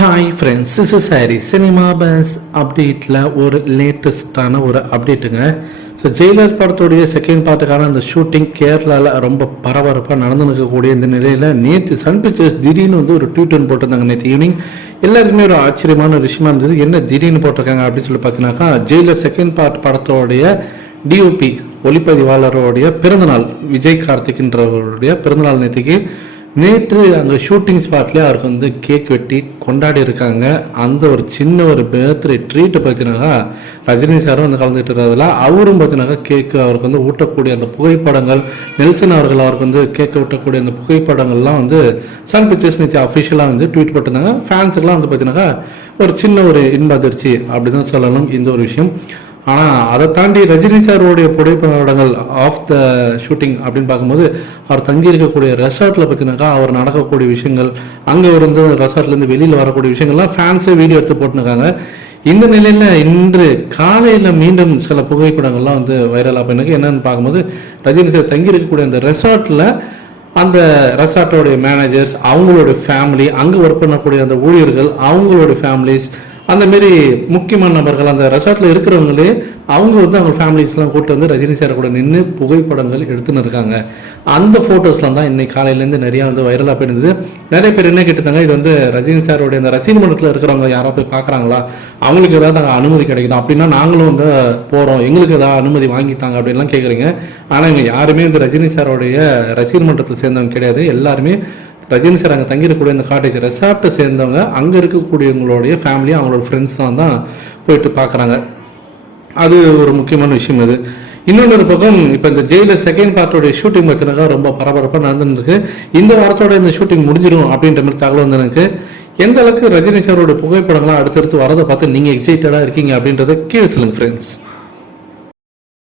Hi friends is சாரி cinema fans அப்டேட்டில் ஒரு லேட்டஸ்டான ஒரு அப்டேட்டுங்க ஸோ ஜெயிலர் படத்துடைய செகண்ட் பார்ட்டுக்கான அந்த ஷூட்டிங் கேரளாவில் ரொம்ப பரபரப்பாக நடந்து நிற்கக்கூடிய இந்த நிலையில் நேற்று சன் பிக்சர்ஸ் திடீர்னு வந்து ஒரு ட்வீட் ஒன்று போட்டிருந்தாங்க நேற்று ஈவினிங் எல்லாருக்குமே ஒரு ஆச்சரியமான ஒரு விஷயமா இருந்தது. என்ன திடீர்னு போட்டிருக்காங்க அப்படின்னு சொல்லி பார்த்தீங்கன்னாக்கா ஜெயிலர் செகண்ட் பார்ட் படத்தோடைய டிஓபி ஒளிப்பதிவாளருடைய பிறந்தநாள் விஜய் கார்த்திக்ன்றவருடைய பிறந்தநாள் நேற்றுக்கு நேற்று அங்கே ஷூட்டிங் ஸ்பாட்லேயே அவருக்கு வந்து கேக் வெட்டி கொண்டாடி இருக்காங்க. அந்த ஒரு சின்ன ஒரு பர்த்டே ட்ரீட்டை பார்த்தீங்கன்னாக்கா ரஜினி சாரும் வந்து கலந்துகிட்டு இருக்கிறதுல அவரும் பார்த்தீங்கன்னாக்கா கேக்கு அவருக்கு வந்து ஊட்டக்கூடிய அந்த புகைப்படங்கள் நெல்சன் அவர்கள் அவருக்கு வந்து கேக்கு ஊட்டக்கூடிய அந்த புகைப்படங்கள்லாம் வந்து சன் பிக்சர்ஸ் நேற்று அஃபிஷியலாக வந்து ட்வீட் போட்டிருந்தாங்க. ஃபேன்ஸுக்கெல்லாம் வந்து பார்த்தீங்கன்னாக்கா ஒரு சின்ன ஒரு இன்ப அதிர்ச்சி அப்படி தான் சொல்லணும் இந்த ஒரு விஷயம். ஆனால் அதை தாண்டி ரஜினி சாரோடைய புடைப்படங்கள் ஆஃப் த ஷூட்டிங் அப்படின்னு பார்க்கும்போது அவர் தங்கி இருக்கக்கூடிய ரெசார்ட்டில் பார்த்தீங்கன்னாக்கா அவர் நடக்கக்கூடிய விஷயங்கள் அங்கே இருந்து ரெசார்ட்லேருந்து வெளியில் வரக்கூடிய விஷயங்கள்லாம் ஃபேன்ஸே வீடியோ எடுத்து போட்டுருக்காங்க. இந்த நிலையில் இன்று காலையில் மீண்டும் சில புகைப்படங்கள்லாம் வந்து வைரலாக போயிருக்கு. என்னன்னு பார்க்கும்போது ரஜினி சார் தங்கி இருக்கக்கூடிய அந்த ரெசார்ட்டில் அந்த ரெசார்ட்டோடைய மேனேஜர்ஸ் அவங்களோட ஃபேமிலி அங்கே ஒர்க் பண்ணக்கூடிய அந்த ஊழியர்கள் அவங்களோட ஃபேமிலிஸ் அந்த மாரி முக்கியமான நபர்கள் அந்த ரெசார்ட்ல இருக்கிறவங்களே அவங்க வந்து அவங்க ஃபேமிலிஸ்லாம் கூப்பிட்டு வந்து ரஜினி சார் கூட நின்று புகைப்படங்கள் எடுத்துன்னு இருக்காங்க. அந்த ஃபோட்டோஸ்லாம் தான் இன்னைக்கு காலையிலேருந்து நிறையா வந்து வைரலாக போயிருந்தது நிறைய பேர் என்ன கேட்டுருந்தாங்க இது வந்து ரஜினி சாரோடைய அந்த ரசிகர் மன்றத்தில் இருக்கிறவங்க யாரோ போய் பார்க்குறாங்களா அவங்களுக்கு ஏதாவது நாங்கள் அனுமதி கிடைக்குதா? அப்படின்னா நாங்களும் வந்து போகிறோம் எங்களுக்கு ஏதாவது அனுமதி வாங்கித்தாங்க அப்படின்லாம் கேட்குறீங்க ஆனால் இங்கே யாருமே இந்த ரஜினி சாரோடைய ரசிகர் மன்றத்தில் சேர்ந்தவங்க கிடையாது. எல்லாருமே ரஜினி சார் அங்கே தங்கியிருக்கக்கூடிய இந்த காட்டேஜ் ரெசார்ட்டை சேர்ந்தவங்க அங்கே இருக்கக்கூடியவங்களுடைய ஃபேமிலி அவங்களோட ஃப்ரெண்ட்ஸ் தான் தான் போயிட்டு பார்க்குறாங்க அது ஒரு முக்கியமான விஷயம் அது. இன்னொன்று பக்கம் இப்போ இந்த ஜெயிலர் செகண்ட் பார்ட்டோடைய ஷூட்டிங் பார்த்தீங்கன்னா ரொம்ப பரபரப்பாக நடந்துருக்கு இந்த வாரத்தோட இந்த ஷூட்டிங் முடிஞ்சிடும் அப்படின்ற மாதிரி தகவல் வந்து எனக்கு. எந்த அளவுக்கு ரஜினி சாரோட புகைப்படங்கள்லாம் அடுத்தடுத்து வரதை பார்த்து நீங்கள் எக்ஸைட்டடாக இருக்கீங்க அப்படின்றத கீழே சொல்லுங்கள் ஃப்ரெண்ட்ஸ்